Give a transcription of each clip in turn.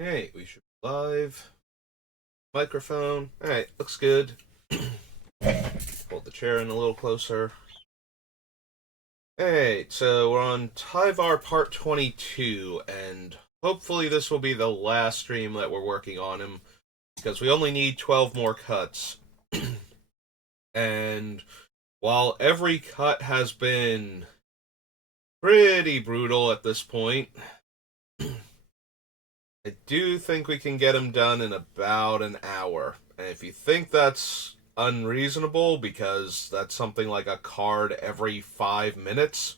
Hey, we should be live. Microphone. Alright, looks good. Hold the chair in a little closer. Alright, so we're on Tyvar Part 22, and hopefully this will be the last stream that we're working on him, because we only need 12 more cuts. And while every cut has been pretty brutal at this point, I do think we can get him done in about an hour. And if you think that's unreasonable, because that's something like a card every 5 minutes,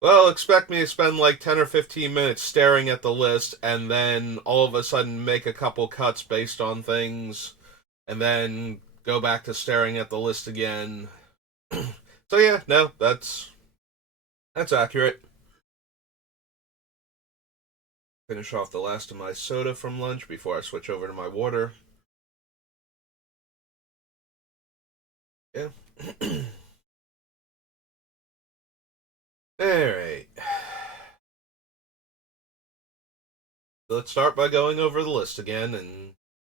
well, expect me to spend like 10 or 15 minutes staring at the list and then all of a sudden make a couple cuts based on things and then go back to staring at the list again. So yeah, no, that's accurate. Finish off the last of my soda from lunch before I switch over to my water. Yeah. Alright. Let's start by going over the list again and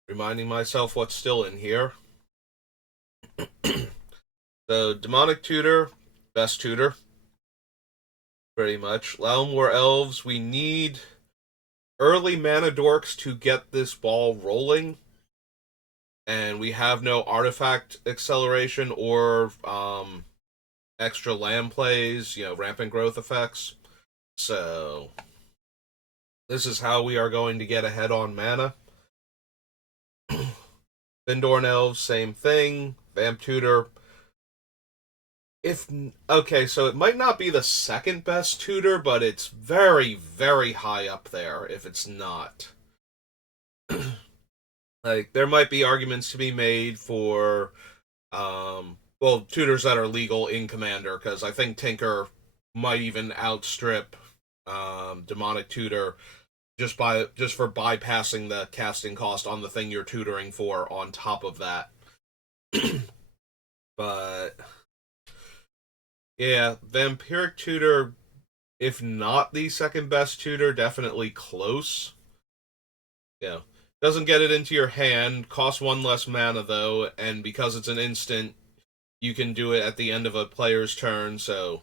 reminding myself what's still in here. So, Demonic Tutor, best tutor. Pretty much. Lalmore Elves, we need early mana dorks to get this ball rolling. And we have no artifact acceleration or extra land plays, rampant growth effects. So, this is how we are going to get ahead on mana. Vindorn Elves, same thing. Vamp Tutor. Okay, so it might not be the second best tutor, but it's very, very high up there if it's not. Like, there might be arguments to be made for, tutors that are legal in Commander, because I think Tinker might even outstrip Demonic Tutor just for bypassing the casting cost on the thing you're tutoring for on top of that. But yeah, Vampiric Tutor, if not the second best tutor, definitely close. Yeah. Doesn't get it into your hand, costs one less mana though, and because it's an instant, you can do it at the end of a player's turn, so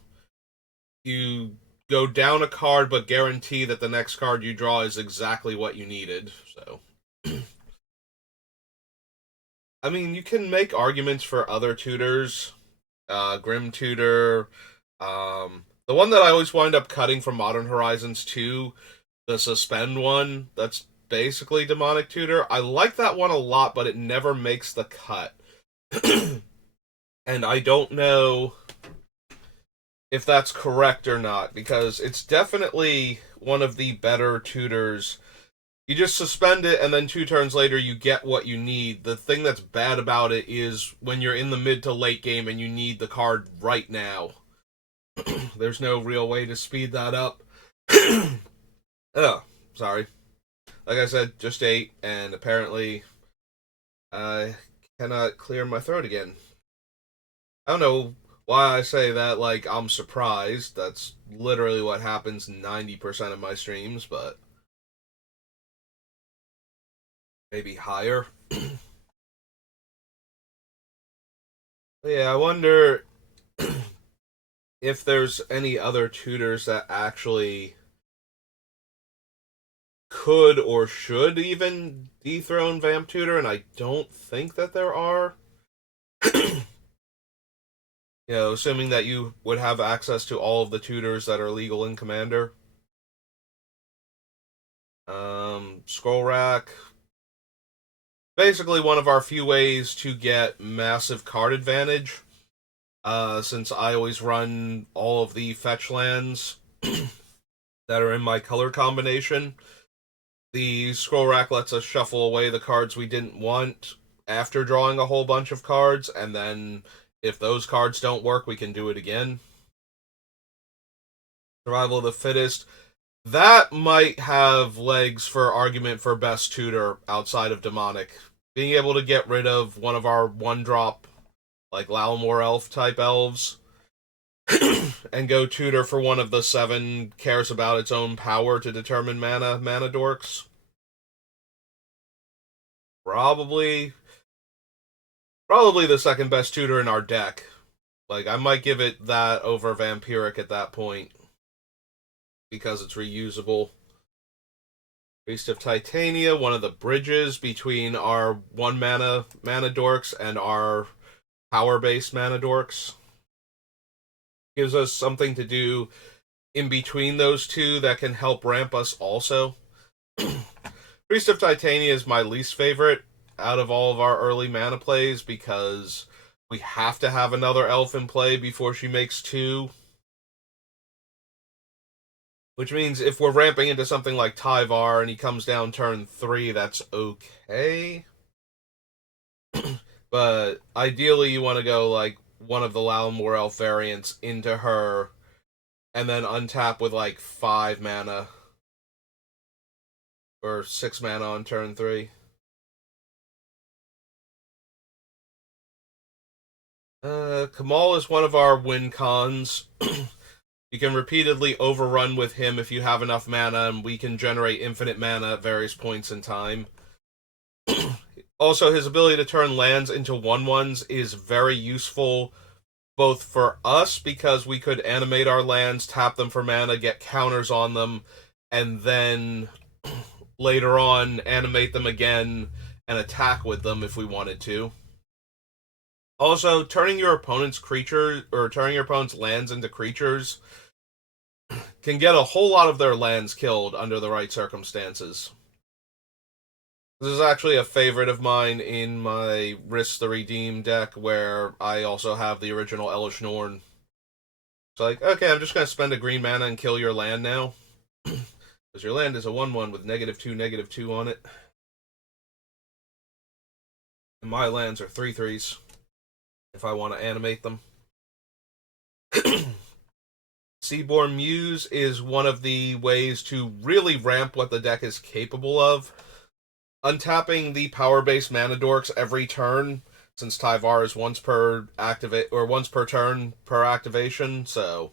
you go down a card but guarantee that the next card you draw is exactly what you needed. So I mean, you can make arguments for other tutors. Grim Tutor. The one that I always wind up cutting from Modern Horizons 2, the Suspend one, that's basically Demonic Tutor. I like that one a lot, but it never makes the cut. And I don't know if that's correct or not, because it's definitely one of the better tutors. You just suspend it, and then 2 turns later, you get what you need. The thing that's bad about it is when you're in the mid to late game and you need the card right now. There's no real way to speed that up. Oh, sorry. Like I said, just ate, and apparently I cannot clear my throat again. I don't know why I say that like I'm surprised. That's literally what happens 90% of my streams, but maybe higher. Yeah, I wonder if there's any other tutors that actually could or should even dethrone Vamp Tutor, and I don't think that there are. Assuming that you would have access to all of the tutors that are legal in Commander. Scroll Rack. Basically one of our few ways to get massive card advantage. Since I always run all of the fetch lands that are in my color combination. The Scroll Rack lets us shuffle away the cards we didn't want after drawing a whole bunch of cards, and then if those cards don't work, we can do it again. Survival of the Fittest. That might have legs for argument for best tutor outside of Demonic. Being able to get rid of one of our one-drop, like Lalmore Elf type elves, and go tutor for one of the 7 cares about its own power to determine mana dorks. Probably the second best tutor in our deck. Like, I might give it that over Vampiric at that point because it's reusable. Priest of Titania, one of the bridges between our 1 mana dorks and our power based mana dorks. Gives us something to do in between those two that can help ramp us also. Priest of Titania is my least favorite out of all of our early mana plays because we have to have another elf in play before she makes 2. Which means if we're ramping into something like Tyvar and he comes down turn 3, that's okay. But ideally you want to go like one of the Lalamore elf variants into her and then untap with like 5 mana or 6 mana on turn 3. Kamal is one of our win cons. You can repeatedly overrun with him if you have enough mana, and we can generate infinite mana at various points in time. Also, his ability to turn lands into 1/1s is very useful both for us because we could animate our lands, tap them for mana, get counters on them, and then later on animate them again and attack with them if we wanted to. Also, turning your opponent's creatures or turning your opponent's lands into creatures can get a whole lot of their lands killed under the right circumstances. This is actually a favorite of mine in my Risk the Redeem deck, where I also have the original Elish Norn. It's like, okay, I'm just going to spend a green mana and kill your land now. Because your land is a 1/1 with -2/-2 on it. And my lands are 3/3s if I want to animate them. Seaborn Muse is one of the ways to really ramp what the deck is capable of. Untapping the power-based mana dorks every turn, since Tyvar is once per turn per activation, so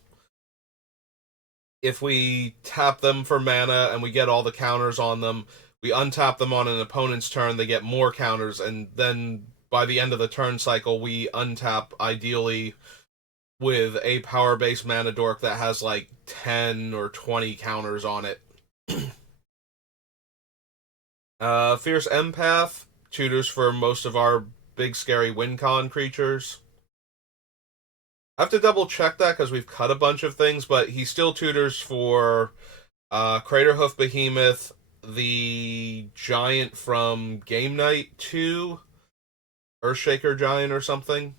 if we tap them for mana and we get all the counters on them, we untap them on an opponent's turn, they get more counters, and then by the end of the turn cycle, we untap ideally with a power-based mana dork that has like 10 or 20 counters on it. Fierce Empath tutors for most of our big scary WinCon creatures. I have to double check that because we've cut a bunch of things, but he still tutors for Craterhoof Behemoth, the giant from Game Night 2, Earthshaker Giant or something.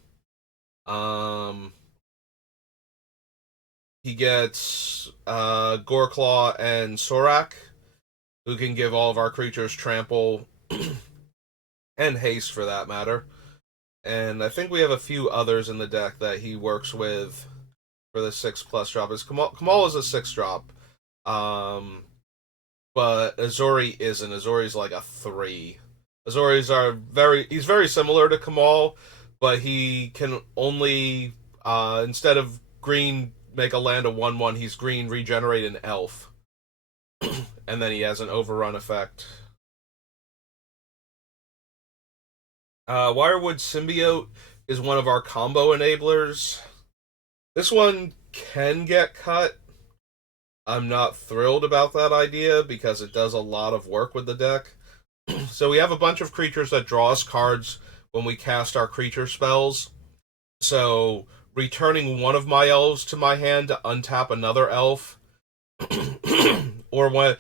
He gets Goreclaw and Sorak, who can give all of our creatures trample and haste for that matter. And I think we have a few others in the deck that he works with for the 6+ drop. Kamal is a 6 drop. But Azori isn't. Azori's like a 3. He's very similar to Kamal, but he can only instead of green make a land a 1/1, he's green regenerate an elf. And then he has an overrun effect. Wirewood Symbiote is one of our combo enablers. This one can get cut. I'm not thrilled about that idea because it does a lot of work with the deck. So we have a bunch of creatures that draw us cards when we cast our creature spells. So returning one of my elves to my hand to untap another elf, or one,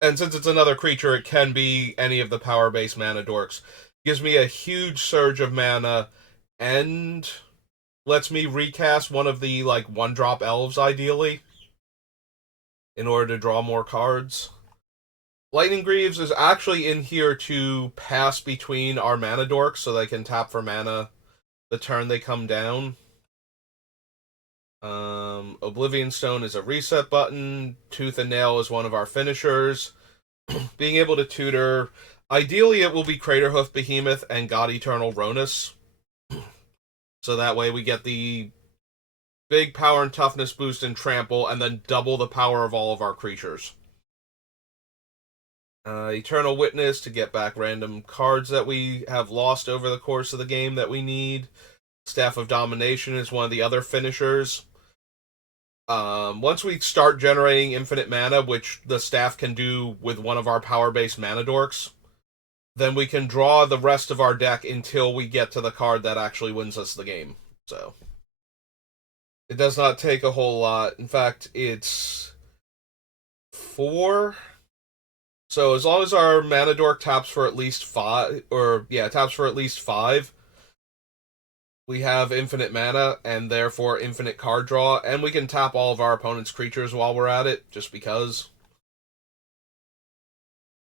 and since it's another creature, it can be any of the power-based mana dorks. Gives me a huge surge of mana and lets me recast one of the like 1-drop elves ideally in order to draw more cards. Lightning Greaves is actually in here to pass between our mana dorks so they can tap for mana the turn they come down. Oblivion Stone is a reset button. Tooth and Nail is one of our finishers. Being able to tutor, ideally it will be Craterhoof Behemoth and God Eternal Ronus. So that way we get the big power and toughness boost and trample, and then double the power of all of our creatures. Eternal Witness to get back random cards that we have lost over the course of the game that we need. Staff of Domination is one of the other finishers. Once we start generating infinite mana, which the staff can do with one of our power-based mana dorks, then we can draw the rest of our deck until we get to the card that actually wins us the game. So it does not take a whole lot. In fact, it's 4. So as long as our mana dork taps for at least 5, taps for at least 5, we have infinite mana and therefore infinite card draw, and we can tap all of our opponent's creatures while we're at it, just because.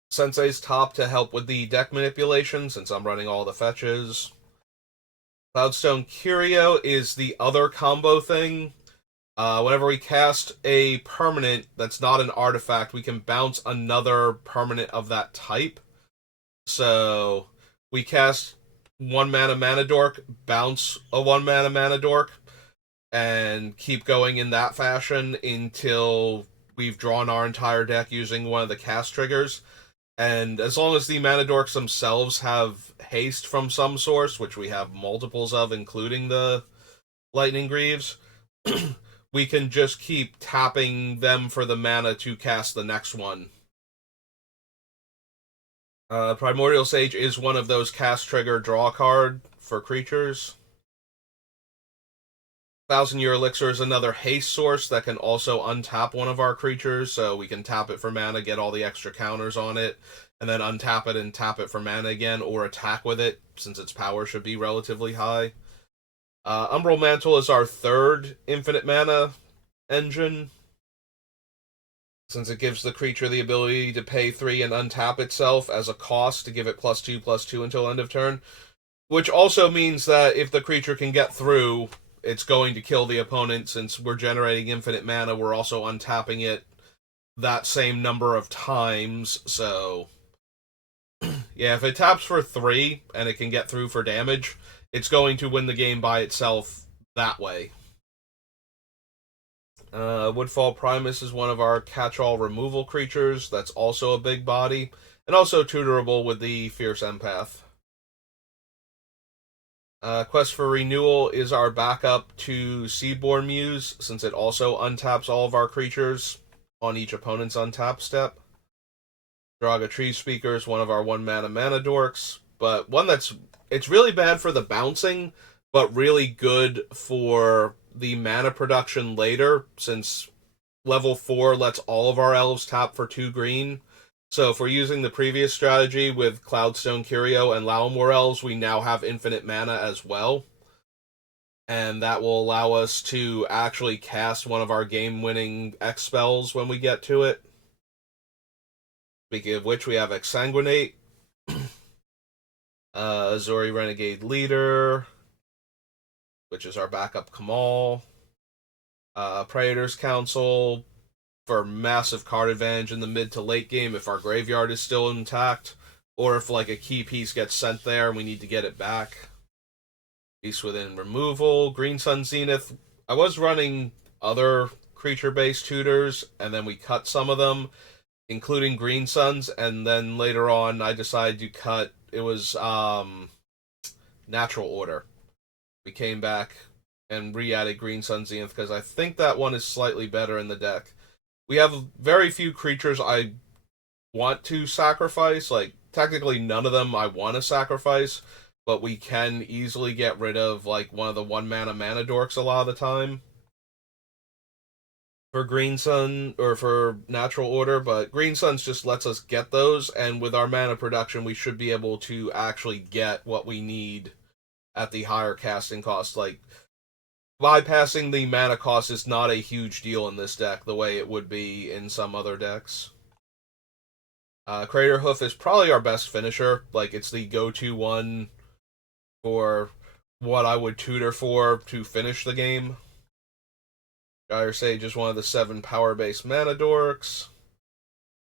Sensei's top to help with the deck manipulation, since I'm running all the fetches. Cloudstone Curio is the other combo thing. Whenever we cast a permanent that's not an artifact, we can bounce another permanent of that type. So we cast 1 mana dork, bounce a 1 mana dork, and keep going in that fashion until we've drawn our entire deck using one of the cast triggers. And as long as the mana dorks themselves have haste from some source, which we have multiples of, including the Lightning Greaves, we can just keep tapping them for the mana to cast the next one. Primordial Sage is one of those cast trigger draw card for creatures. 1,000-Year Elixir is another haste source that can also untap one of our creatures, so we can tap it for mana, get all the extra counters on it, and then untap it and tap it for mana again, or attack with it, since its power should be relatively high. Umbral Mantle is our third infinite mana engine, since it gives the creature the ability to pay 3 and untap itself as a cost to give it +2/+2 until end of turn, which also means that if the creature can get through, it's going to kill the opponent. Since we're generating infinite mana, we're also untapping it that same number of times, so yeah, if it taps for 3 and it can get through for damage, it's going to win the game by itself that way. Woodfall Primus is one of our catch-all removal creatures that's also a big body, and also tutorable with the Fierce Empath. Quest for Renewal is our backup to Seedborn Muse, since it also untaps all of our creatures on each opponent's untap step. Draga Tree Speaker is one of our 1 mana dorks, but one it's really bad for the bouncing, but really good for the mana production later, since level 4 lets all of our elves tap for 2 green. So if we're using the previous strategy with Cloudstone Curio and Lalamore Elves, we now have infinite mana as well. And that will allow us to actually cast one of our game-winning X spells when we get to it. Speaking of which, we have Exsanguinate, Azori Renegade Leader, which is our backup Kamal, Praetor's Council for massive card advantage in the mid to late game if our graveyard is still intact, or if like a key piece gets sent there and we need to get it back. Beast Within removal, Green Sun Zenith. I was running other creature-based tutors, and then we cut some of them, including Green Suns, and then later on I decided to cut, it was Natural Order. We came back and re-added Green Sun Zenith, because I think that one is slightly better in the deck. We have very few creatures I want to sacrifice, like, technically none of them I want to sacrifice, but we can easily get rid of, like, one of the 1 mana dorks a lot of the time for Green Sun, or for Natural Order, but Green Suns just lets us get those, and with our mana production, we should be able to actually get what we need at the higher casting cost. Like, bypassing the mana cost is not a huge deal in this deck the way it would be in some other decks. Craterhoof is probably our best finisher. Like, it's the go-to one for what I would tutor for to finish the game. Dire Sage is one of the 7 power-based mana dorks.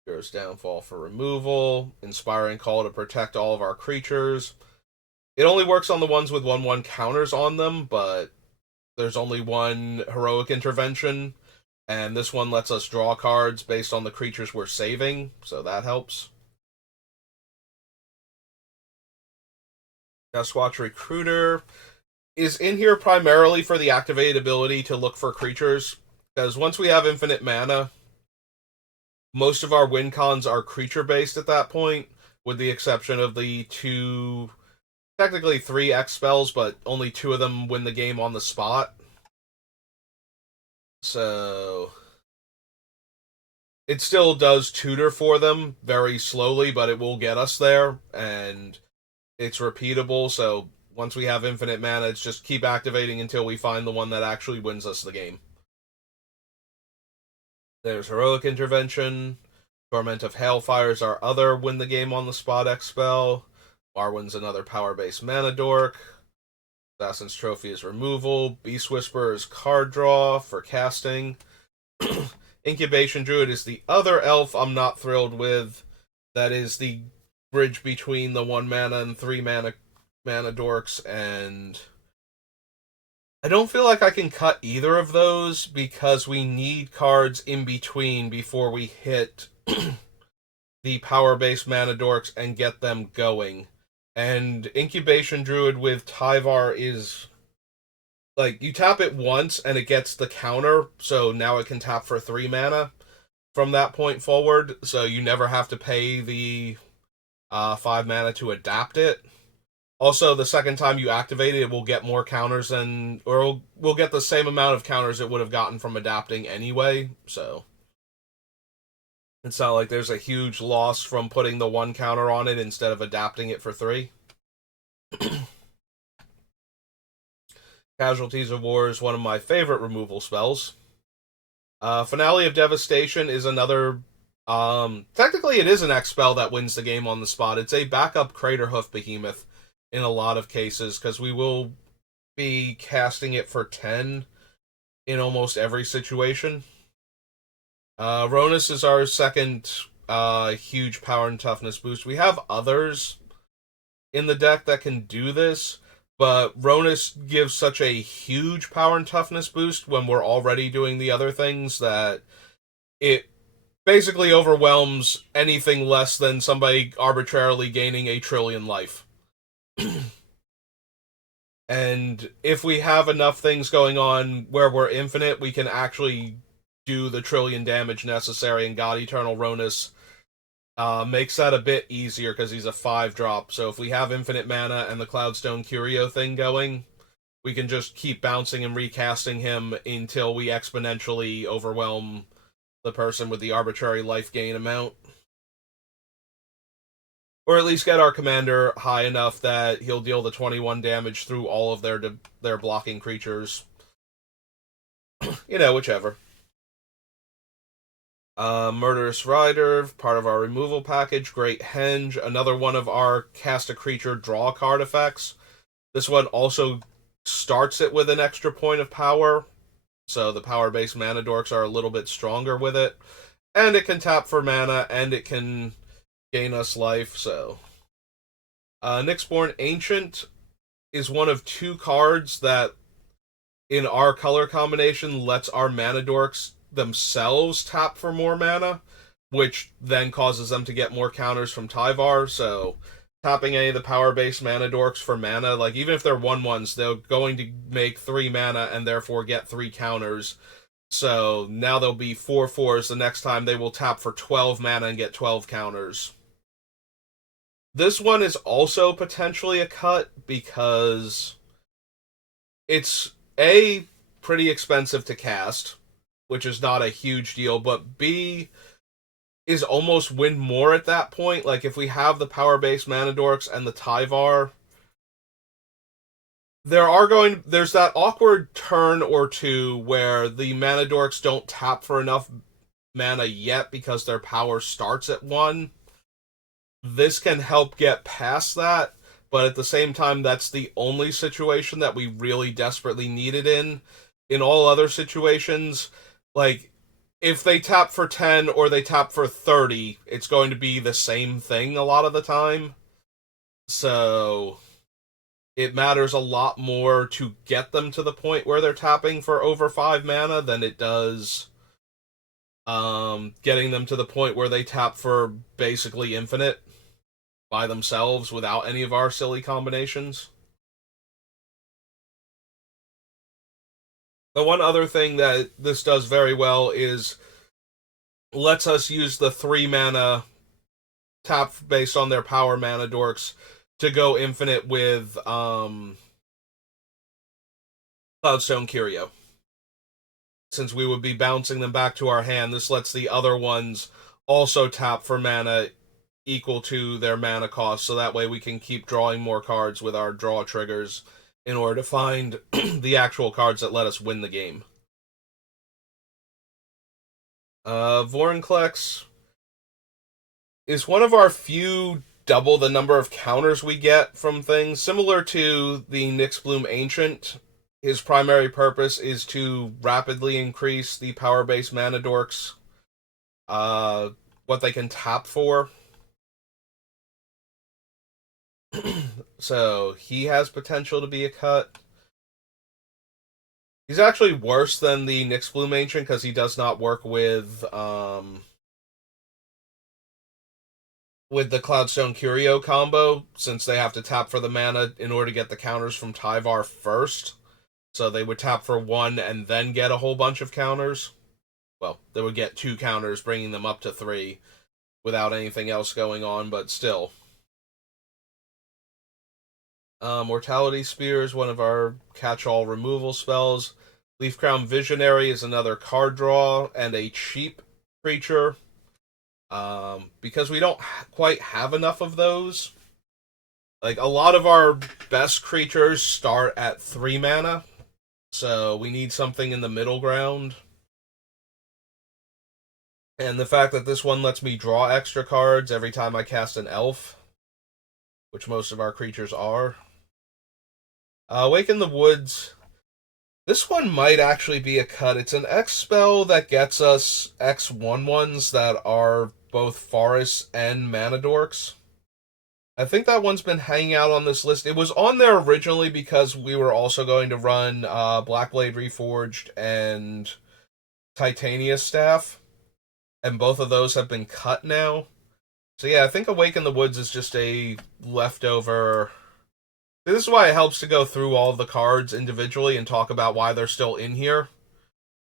Hero's Downfall for removal. Inspiring Call to protect all of our creatures. It only works on the ones with 1/1 counters on them, but there's only one heroic intervention, and this one lets us draw cards based on the creatures we're saving, so that helps. Deathwatch Recruiter is in here primarily for the activated ability to look for creatures, because once we have infinite mana, most of our win cons are creature based at that point, with the exception of the two, technically three X spells, but only two of them win the game on the spot. So it still does tutor for them very slowly, but it will get us there, and it's repeatable. So once we have infinite mana, it's just keep activating until we find the one that actually wins us the game. There's Heroic Intervention. Torment of Hailfire is our other win the game on the spot X spell. Marwyn's another power-based mana dork. Assassin's Trophy is removal. Beast Whisperer is card draw for casting. Incubation Druid is the other elf I'm not thrilled with. That is the bridge between the 1 mana and 3 mana dorks, and I don't feel like I can cut either of those because we need cards in between before we hit the power-based mana dorks and get them going. And Incubation Druid with Tyvar is like, you tap it once and it gets the counter, so now it can tap for 3 mana from that point forward, so you never have to pay the 5 mana to adapt it. Also, the second time you activate it, it will get more counters than, or we'll get the same amount of counters it would have gotten from adapting anyway, so it's not like there's a huge loss from putting the 1 counter on it instead of adapting it for 3. Casualties of War is one of my favorite removal spells. Finale of Devastation is another... technically it is an X spell that wins the game on the spot. It's a backup Craterhoof Behemoth in a lot of cases, because we will be casting it for 10 in almost every situation. Ronus is our second huge power and toughness boost. We have others in the deck that can do this, but Ronus gives such a huge power and toughness boost when we're already doing the other things that it basically overwhelms anything less than somebody arbitrarily gaining a trillion life. And if we have enough things going on where we're infinite, we can actually do the trillion damage necessary, and God Eternal Ronus makes that a bit easier because he's a 5-drop. So if we have infinite mana and the Cloudstone Curio thing going, we can just keep bouncing and recasting him until we exponentially overwhelm the person with the arbitrary life gain amount. Or at least get our commander high enough that he'll deal the 21 damage through all of their blocking creatures. Whichever. Murderous Rider, part of our removal package. Great Henge, another one of our cast a creature, draw card effects. This one also starts it with an extra point of power, so the power-based mana dorks are a little bit stronger with it. And it can tap for mana, and it can gain us life, so... Nyxborn Ancient is one of 2 cards that, in our color combination, lets our mana dorks themselves tap for more mana, which then causes them to get more counters from Tyvar. So tapping any of the power-based mana dorks for mana, like even if they're 1/1s, they're going to make 3 mana and therefore get 3 counters. So now they'll be 4/4s. The next time they will tap for 12 mana and get 12 counters. This one is also potentially a cut because it's A, pretty expensive to cast, which is not a huge deal, but B, is almost win more at that point. Like, if we have the power-based mana dorks and the Tyvar, there's that awkward turn or two where the mana dorks don't tap for enough mana yet because their power starts at 1. This can help get past that, but at the same time, that's the only situation that we really desperately need it in. In all other situations, like, if they tap for 10 or they tap for 30, it's going to be the same thing a lot of the time. So it matters a lot more to get them to the point where they're tapping for over 5 mana than it does getting them to the point where they tap for basically infinite by themselves without any of our silly combinations. The one other thing that this does very well is lets us use the 3 mana tap based on their power mana dorks to go infinite with Cloudstone Curio. Since we would be bouncing them back to our hand, this lets the other ones also tap for mana equal to their mana cost, so that way we can keep drawing more cards with our draw triggers in order to find the actual cards that let us win the game. Vorinclex is one of our few double the number of counters we get from things. Similar to the Nyxbloom Ancient, his primary purpose is to rapidly increase the power-based mana dorks, what they can tap for. So he has potential to be a cut. He's actually worse than the Nyxbloom Ancient because he does not work with the Cloudstone Curio combo, since they have to tap for the mana in order to get the counters from Tyvar first. So they would tap for 1 and then get a whole bunch of counters. Well, they would get 2 counters, bringing them up to 3 without anything else going on, but still. Mortality Spear is one of our catch-all removal spells. Leafcrown Visionary is another card draw and a cheap creature. Because we don't quite have enough of those. Like, a lot of our best creatures start at 3 mana, so we need something in the middle ground. And the fact that this one lets me draw extra cards every time I cast an elf, which most of our creatures are. Awaken the Woods. This one might actually be a cut. It's an X spell that gets us X 1/1s that are both forests and mana dorks. I think that one's been hanging out on this list. It was on there originally because we were also going to run Blackblade Reforged and Titania Staff, and both of those have been cut now. So yeah, I think Awaken the Woods is just a leftover. This is why it helps to go through all of the cards individually and talk about why they're still in here.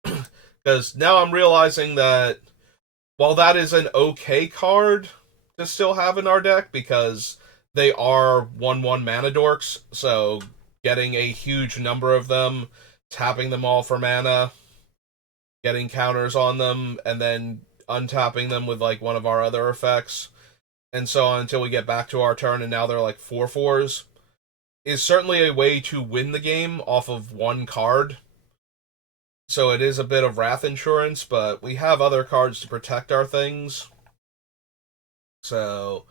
Because now I'm realizing that while that is an okay card to still have in our deck, because they are 1/1 mana dorks, so getting a huge number of them, tapping them all for mana, getting counters on them, and then untapping them with like one of our other effects, and so on until we get back to our turn, and now they're like 4/4s, is certainly a way to win the game off of one card. So it is a bit of wrath insurance, but we have other cards to protect our things. So,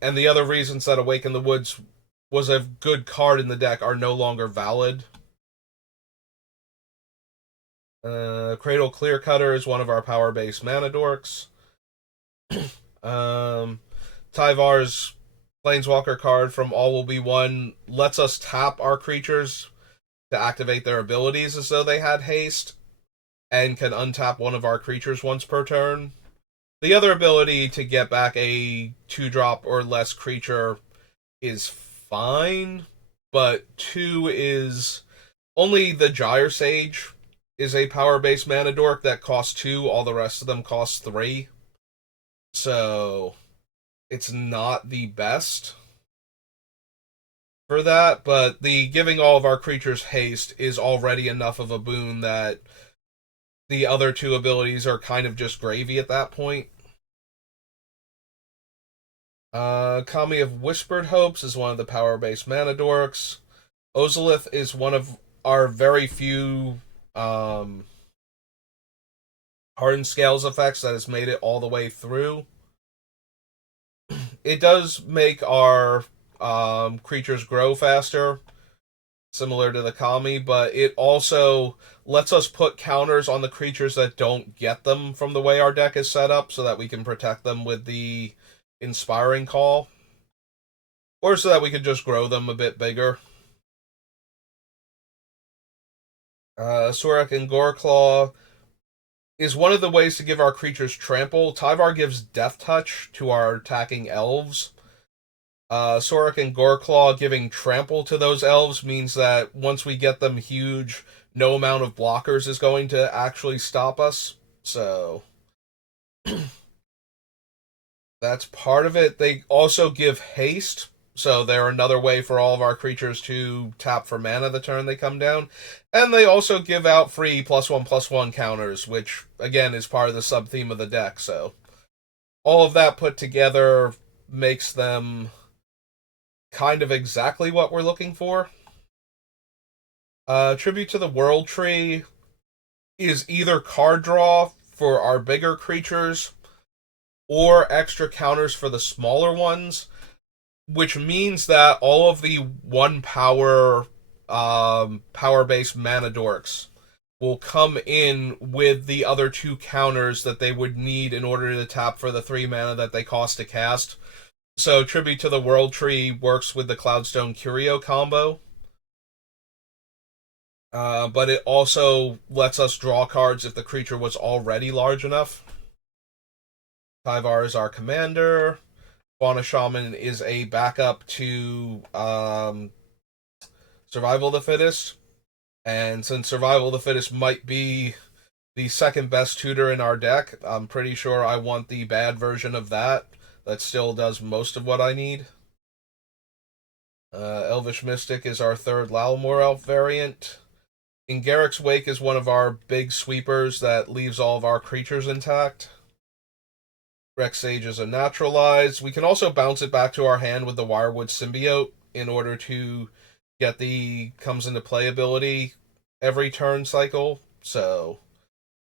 and the other reasons that Awaken the Woods was a good card in the deck are no longer valid. Cradle Clear Cutter is one of our power-based mana dorks. Tyvar's Planeswalker card from All Will Be One lets us tap our creatures to activate their abilities as though they had haste, and can untap one of our creatures once per turn. The other ability to get back a 2-drop or less creature is fine, but 2 is... Only the Gyre Sage is a power-based mana dork that costs 2, all the rest of them cost 3. So, it's not the best for that, but the giving all of our creatures haste is already enough of a boon that the other 2 abilities are kind of just gravy at that point. Kami of Whispered Hopes is one of the power-based mana dorks. Ozolith is one of our very few Hardened Scales effects that has made it all the way through. It does make our creatures grow faster, similar to the Kami, but it also lets us put counters on the creatures that don't get them from the way our deck is set up, so that we can protect them with the Inspiring Call. or so that we could just grow them a bit bigger. Surak and Goreclaw is one of the ways to give our creatures trample. Tyvar gives Death Touch to our attacking elves. Sorak and Goreclaw giving trample to those elves means that once we get them huge, no amount of blockers is going to actually stop us. So that's part of it. They also give haste, so they're another way for all of our creatures to tap for mana the turn they come down. And they also give out free +1/+1 counters, which again is part of the sub theme of the deck. So all of that put together makes them kind of exactly what we're looking for. Tribute to the World Tree is either card draw for our bigger creatures or extra counters for the smaller ones, which means that all of the one power power based mana dorks will come in with the other two counters that they would need in order to tap for the 3 mana that they cost to cast. So Tribute to the World Tree works with the Cloudstone Curio combo. But it also lets us draw cards if the creature was already large enough. Tyvar is our commander. Fauna Shaman is a backup to Survival of the Fittest. And since Survival of the Fittest might be the second best tutor in our deck, I'm pretty sure I want the bad version of that. That still does most of what I need. Elvish Mystic is our third Lalmore Elf variant. In Garrick's Wake is one of our big sweepers that leaves all of our creatures intact. Rex Sage is a naturalized. We can also bounce it back to our hand with the Wirewood Symbiote in order to get the comes into play ability every turn cycle. So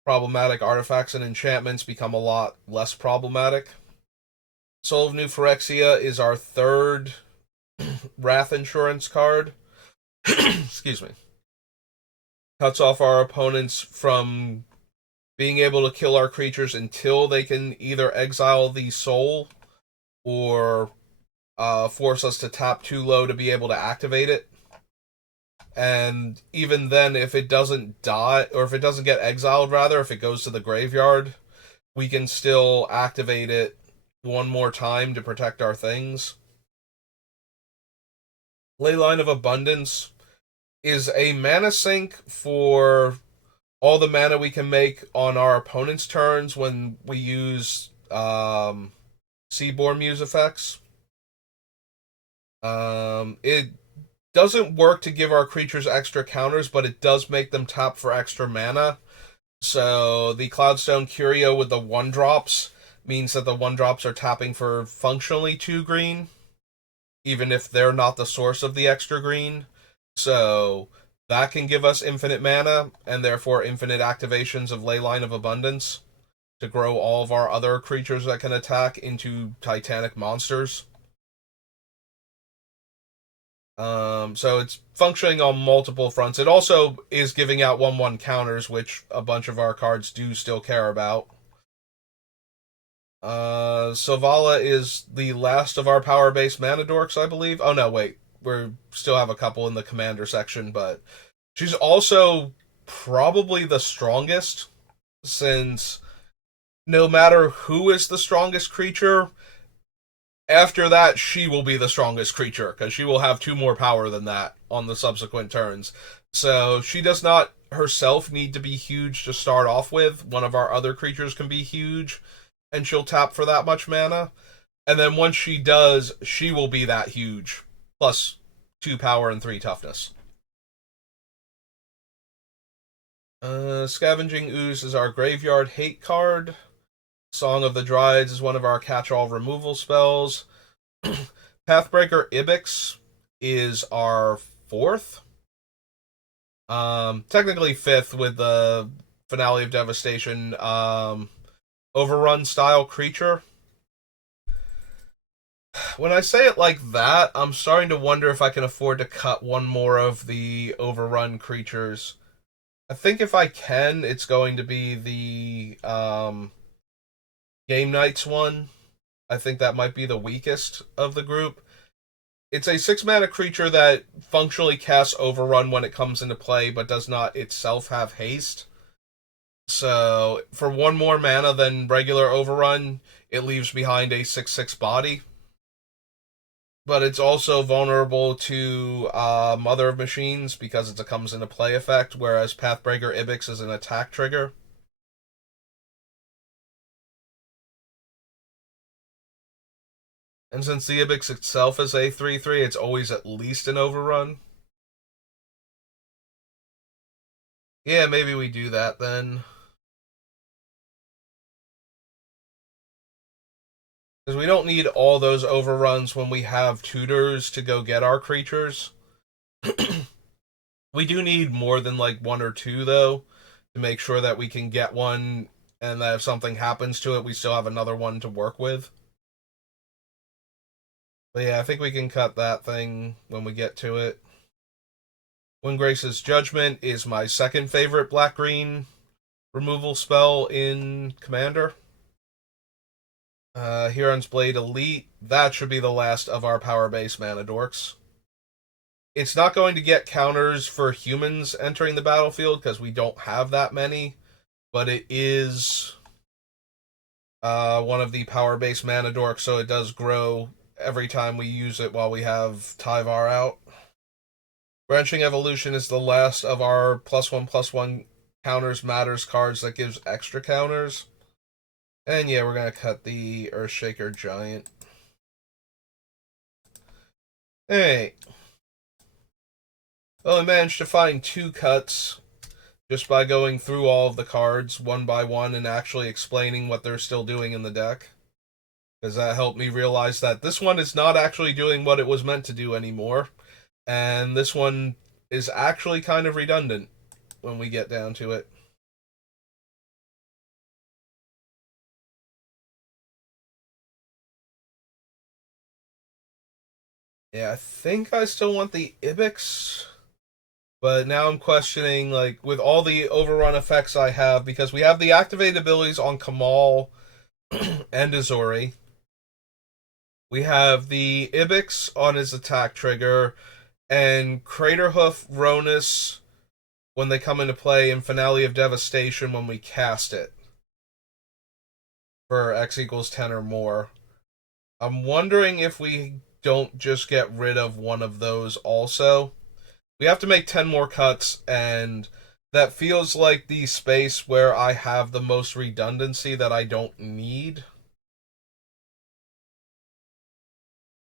problematic artifacts and enchantments become a lot less problematic. Soul of New Phyrexia is our third Wrath Insurance card. Excuse me. Cuts off our opponents from being able to kill our creatures until they can either exile the soul or force us to tap too low to be able to activate it. And even then, if it doesn't die, or if it doesn't get exiled, rather, if it goes to the graveyard, we can still activate it one more time to protect our things. Leyline of Abundance is a mana sink for all the mana we can make on our opponent's turns when we use Seaborn Muse effects. It doesn't work to give our creatures extra counters, but it does make them tap for extra mana. So the Cloudstone Curio with the 1-drops means that the 1-drops are tapping for functionally 2 green, even if they're not the source of the extra green. So that can give us infinite mana, and therefore infinite activations of Leyline of Abundance to grow all of our other creatures that can attack into Titanic monsters. So it's functioning on multiple fronts. It also is giving out 1/1 counters, which a bunch of our cards do still care about. Sovala is the last of our power-based mana dorks, I believe. Oh no, wait. We still have a couple in the commander section, but she's also probably the strongest, since no matter who is the strongest creature, after that she will be the strongest creature, because she will have 2 more power than that on the subsequent turns. So she does not herself need to be huge to start off with. One of our other creatures can be huge, and she'll tap for that much mana. And then once she does, she will be that huge, plus 2 power and 3 toughness. Scavenging Ooze is our graveyard hate card. Song of the Dryades is one of our catch-all removal spells. Pathbreaker Ibex is our 4th. Technically 5th with the Finale of Devastation overrun style creature. When I say it like that, I'm starting to wonder if I can afford to cut one more of the overrun creatures. I think if I can, it's going to be the Game Knights one. I think that might be the weakest of the group. It's a 6 mana creature that functionally casts Overrun when it comes into play, but does not itself have haste. So for one more mana than regular Overrun, it leaves behind a 6/6 body. But it's also vulnerable to Mother of Machines because it comes into play effect, whereas Pathbreaker Ibex is an attack trigger. And since the Ibex itself is a 3/3, it's always at least an Overrun. Yeah, maybe we do that then. Because we don't need all those overruns when we have tutors to go get our creatures. We do need more than like one or two, though, to make sure that we can get one and that if something happens to it, we still have another one to work with. But yeah, I think we can cut that thing when we get to it. Windgrace's Judgment is my second favorite black-green removal spell in Commander. Huron's Blade Elite, that should be the last of our power-based mana dorks. It's not going to get counters for humans entering the battlefield because we don't have that many, but it is one of the power-based mana dorks, so it does grow every time we use it while we have Tyvar out. Branching Evolution is the last of our +1/+1 counters matters cards that gives extra counters. And yeah, we're going to cut the Earthshaker Giant. Hey. Well, we managed to find 2 cuts just by going through all of the cards one by one and actually explaining what they're still doing in the deck. Because that helped me realize that this one is not actually doing what it was meant to do anymore. And this one is actually kind of redundant when we get down to it. Yeah, I think I still want the Ibex, but now I'm questioning, like, with all the overrun effects I have, because we have the activated abilities on Kamal and Azori. We have the Ibex on his attack trigger, and Craterhoof, Ronus when they come into play, and Finale of Devastation when we cast it for X equals 10 or more. I'm wondering if we don't just get rid of one of those also. We have to make 10 more cuts, and that feels like the space where I have the most redundancy that I don't need.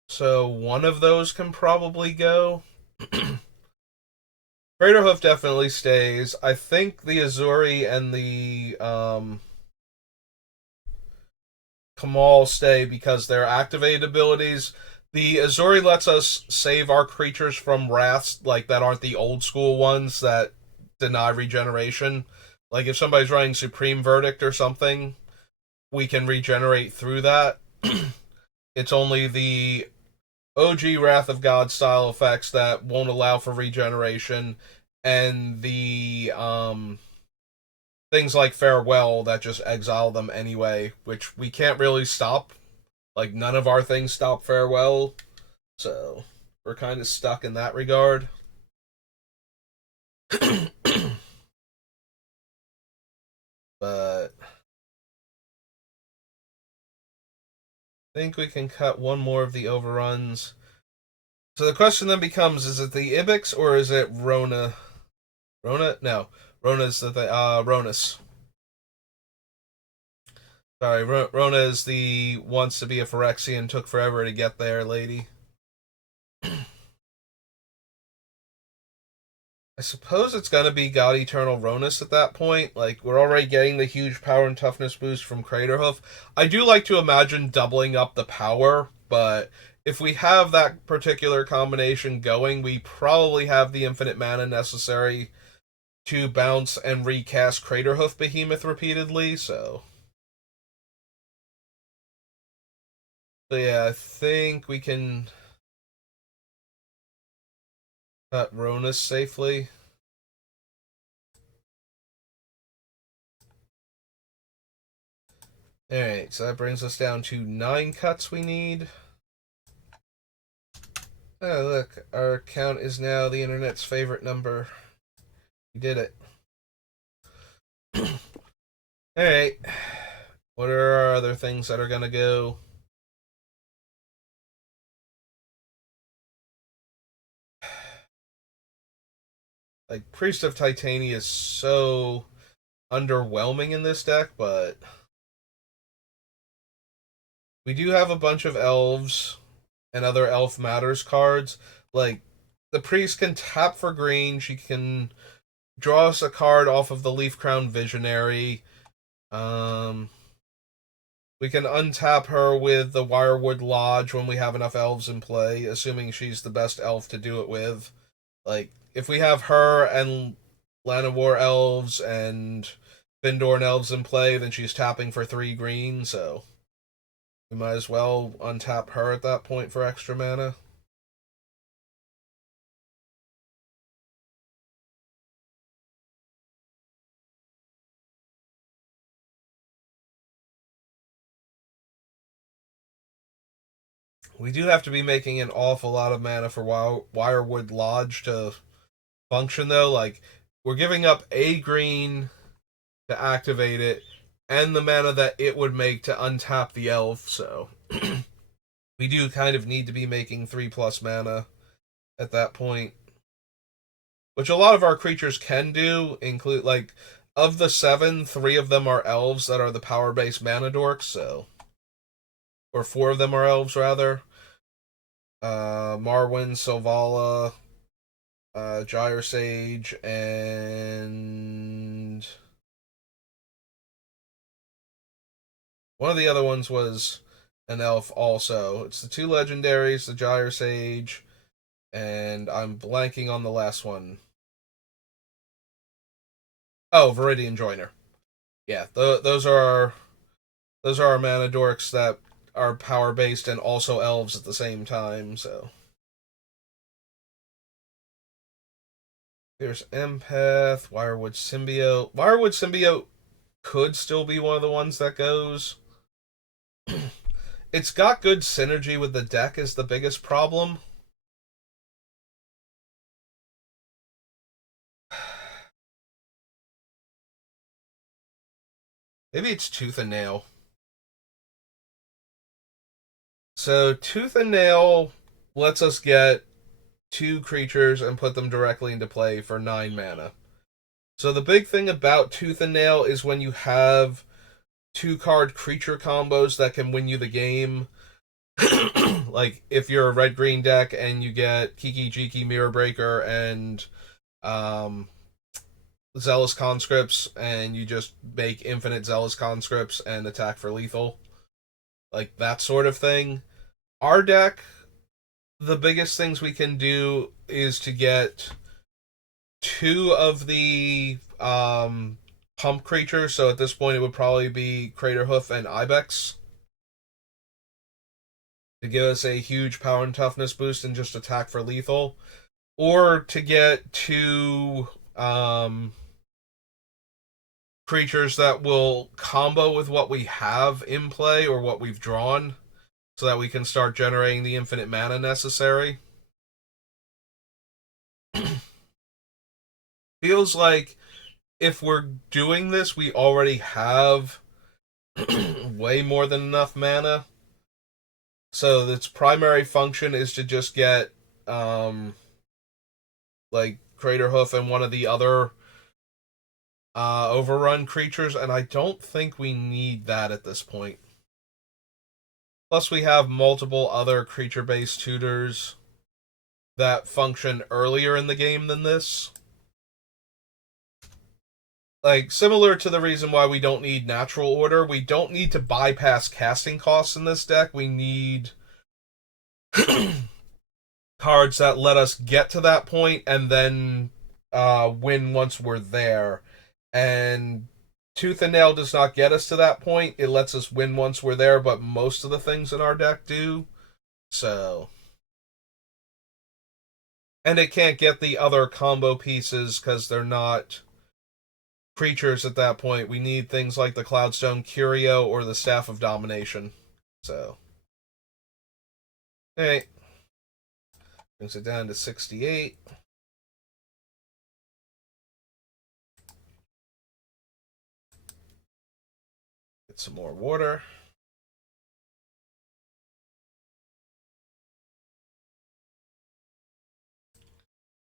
So one of those can probably go. Craterhoof definitely stays. I think the Azuri and the Kamal stay because they're activated abilities. The Azuri lets us save our creatures from wraths like that aren't the old school ones that deny regeneration. Like if somebody's running Supreme Verdict or something, we can regenerate through that. It's only the OG Wrath of God style effects that won't allow for regeneration, and the things like Farewell that just exile them anyway, which we can't really stop. Like none of our things stop Farewell, so we're kind of stuck in that regard. But I think we can cut one more of the overruns. So the question then becomes: is it the Ibex or is it Rona? Rona? No, Rona's the Ronus. Sorry, Rona is the wants to be a Phyrexian. Took forever to get there, lady. I suppose it's gonna be God Eternal Ronus at that point. Like we're already getting the huge power and toughness boost from Craterhoof. I do like to imagine doubling up the power, but if we have that particular combination going, we probably have the infinite mana necessary to bounce and recast Craterhoof Behemoth repeatedly. So yeah, I think we can cut Ronus safely. Alright, so that brings us down to 9 cuts we need. Oh, look, our account is now the internet's favorite number. We did it. Alright. What are our other things that are gonna go? Like, Priest of Titania is so underwhelming in this deck, but we do have a bunch of elves and other Elf Matters cards. Like, the Priest can tap for green, she can draw us a card off of the Leaf Crown Visionary. Um, we can untap her with the Wirewood Lodge when we have enough elves in play, assuming she's the best elf to do it with. Like, if we have her and Llanowar elves and Vindorn elves in play, then she's tapping for 3 green, so we might as well untap her at that point for extra mana. We do have to be making an awful lot of mana for Wirewood Lodge to function, though. Like, we're giving up a green to activate it, and the mana that it would make to untap the elf, so we do kind of need to be making 3+ mana at that point. Which a lot of our creatures can do, include, like, of the 7, 3 of them are elves that are the power-based mana dorks, so. Or 4 of them are elves, rather. Marwyn, Sylvala, Gyre Sage, and one of the other ones was an elf also. It's the 2 legendaries, the Gyre Sage, and I'm blanking on the last one. Oh, Viridian Joiner. Yeah, those are our mana dorks that are power based and also elves at the same time. So there's Empath, Wirewood Symbiote. Wirewood Symbiote could still be one of the ones that goes. It's got good synergy with the deck is the biggest problem. Maybe it's Tooth and Nail. So Tooth and Nail lets us get 2 creatures and put them directly into play for 9 mana. So the big thing about Tooth and Nail is when you have 2-card creature combos that can win you the game. Like, if you're a red green deck and you get Kiki Jiki Mirror Breaker and um, Zealous Conscripts, and you just make infinite Zealous Conscripts and attack for lethal, like that sort of thing. Our deck, the biggest things we can do is to get 2 of the pump creatures. So at this point, it would probably be Craterhoof and Ibex to give us a huge power and toughness boost and just attack for lethal, or to get 2 creatures that will combo with what we have in play or what we've drawn, so that we can start generating the infinite mana necessary. Feels like if we're doing this, we already have way more than enough mana. So its primary function is to just get like Craterhoof and one of the other overrun creatures, and I don't think we need that at this point. Plus, we have multiple other creature-based tutors that function earlier in the game than this. Like, similar to the reason why we don't need Natural Order, we don't need to bypass casting costs in this deck. We need cards that let us get to that point and then win once we're there. And Tooth and Nail does not get us to that point. It lets us win once we're there, but most of the things in our deck do. So. And it can't get the other combo pieces because they're not creatures at that point. We need things like the Cloudstone Curio or the Staff of Domination. So. Hey. Brings it down to 68. Get some more water.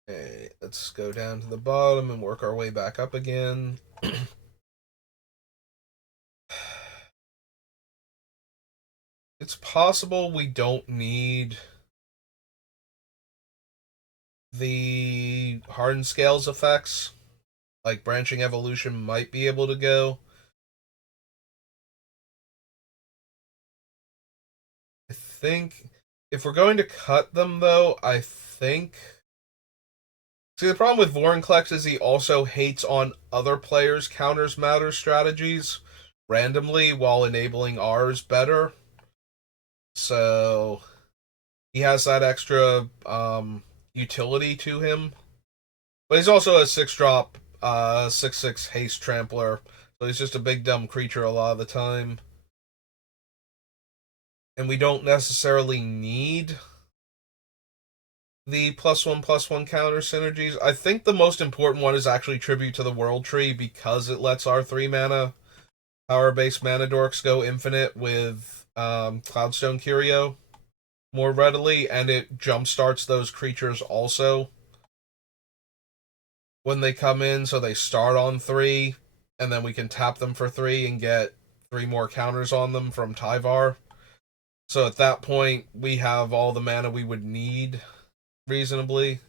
Okay, let's go down to the bottom and work our way back up again. It's possible we don't need the hardened scales effects. Like branching evolution might be able to go. I think if we're going to cut them, though, I think. See, the problem with Vorinclex is he also hates on other players' counters matter strategies randomly while enabling ours better. So he has that extra utility to him. But he's also a 6-drop, 6/6 haste trampler. So he's just a big dumb creature a lot of the time. And we don't necessarily need the +1/+1 counter synergies. I think the most important one is actually Tribute to the World Tree because it lets our 3 mana power based mana dorks go infinite with Cloudstone Curio more readily, and it jumpstarts those creatures also when they come in, so they start on 3, and then we can tap them for 3 and get 3 more counters on them from Tyvar. So at that point, we have all the mana we would need reasonably.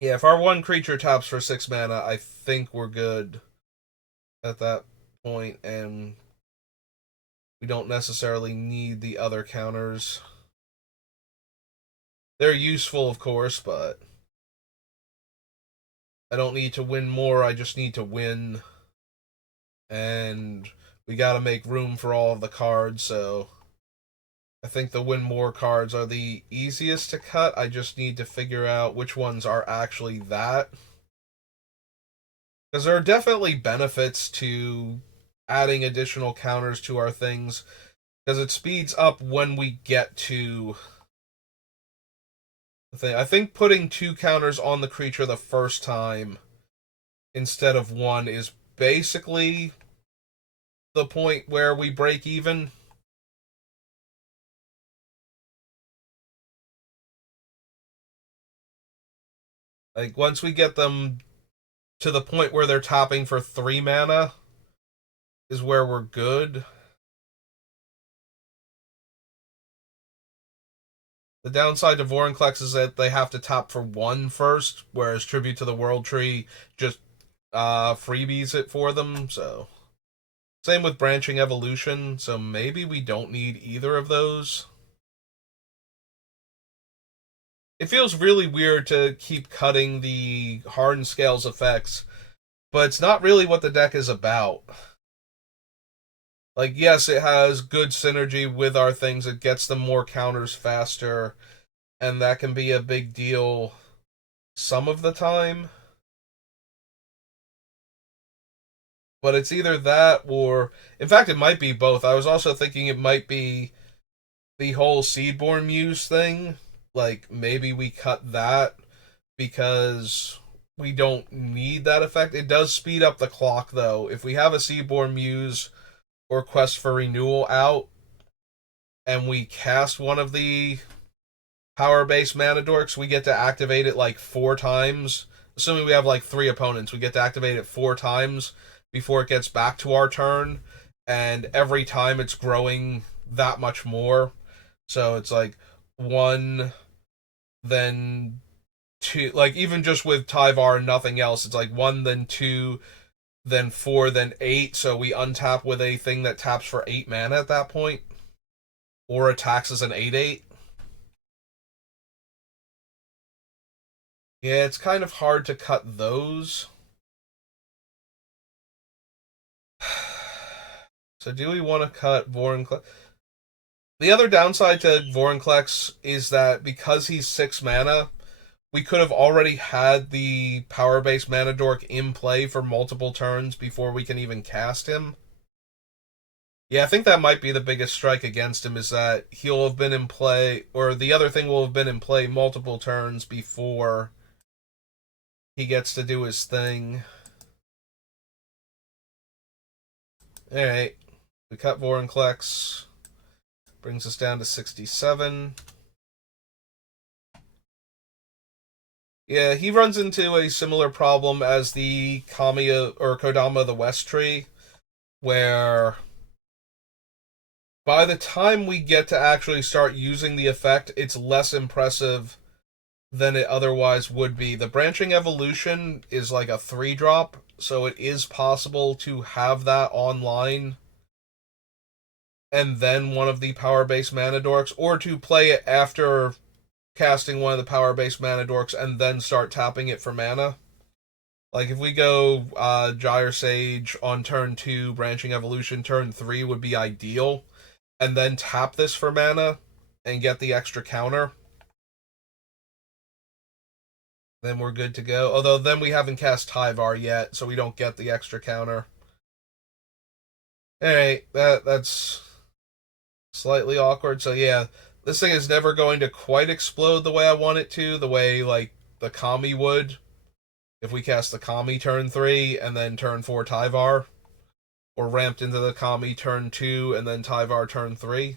Yeah, if our one creature taps for 6 mana, I think we're good at that point, and we don't necessarily need the other counters. They're useful, of course, but I don't need to win more, I just need to win. And we gotta make room for all of the cards, so I think the win more cards are the easiest to cut. I just need to figure out which ones are actually that. Because there are definitely benefits to adding additional counters to our things, because it speeds up when we get to the thing. I think putting 2 counters on the creature the first time instead of 1 is basically the point where we break even. Like, once we get them to the point where they're tapping for 3 mana is where we're good. The downside to Vorinclex is that they have to tap for 1 first, whereas Tribute to the World Tree just freebies it for them, so. Same with Branching Evolution, so maybe we don't need either of those. It feels really weird to keep cutting the Hardened Scales effects, but it's not really what the deck is about. Like, yes, it has good synergy with our things, it gets them more counters faster, and that can be a big deal some of the time. But it's either that or, in fact, it might be both. I was also thinking it might be the whole Seedborn Muse thing. Like, maybe we cut that because we don't need that effect. It does speed up the clock, though. If we have a Seedborn Muse or Quest for Renewal out, and we cast one of the power-based mana dorks, we get to activate it like 4 times. Assuming we have like 3 opponents, we get to activate it 4 times before it gets back to our turn, and every time it's growing that much more. So it's like 1, then 2, like even just with Tyvar and nothing else, it's like 1, then 2, then 4, then 8. So we untap with a thing that taps for 8 mana at that point, or attacks as an 8/8. Yeah, it's kind of hard to cut those. So do we want to cut Vorinclex? The other downside to Vorinclex is that because he's 6 mana, we could have already had the power-based mana dork in play for multiple turns before we can even cast him. Yeah, I think that might be the biggest strike against him is that he'll have been in play, or the other thing will have been in play multiple turns before he gets to do his thing. Alright, we cut Vorinclex, brings us down to 67. Yeah, he runs into a similar problem as the Kamiya or Kodama of the West tree, where by the time we get to actually start using the effect, it's less impressive than it otherwise would be. The branching evolution is like a 3-drop, so it is possible to have that online and then one of the power based mana dorks, or to play it after casting one of the power based mana dorks and then start tapping it for mana. Like if we go Gyre Sage on turn 2, Branching Evolution turn 3 would be ideal, and then tap this for mana and get the extra counter. Then we're good to go. Although then we haven't cast Tyvar yet, so we don't get the extra counter. Alright, that's slightly awkward. So yeah, this thing is never going to quite explode the way I want it to, the way like the Kami would. If we cast the Kami turn 3 and then turn 4 Tyvar, or ramped into the Kami turn 2 and then Tyvar turn 3.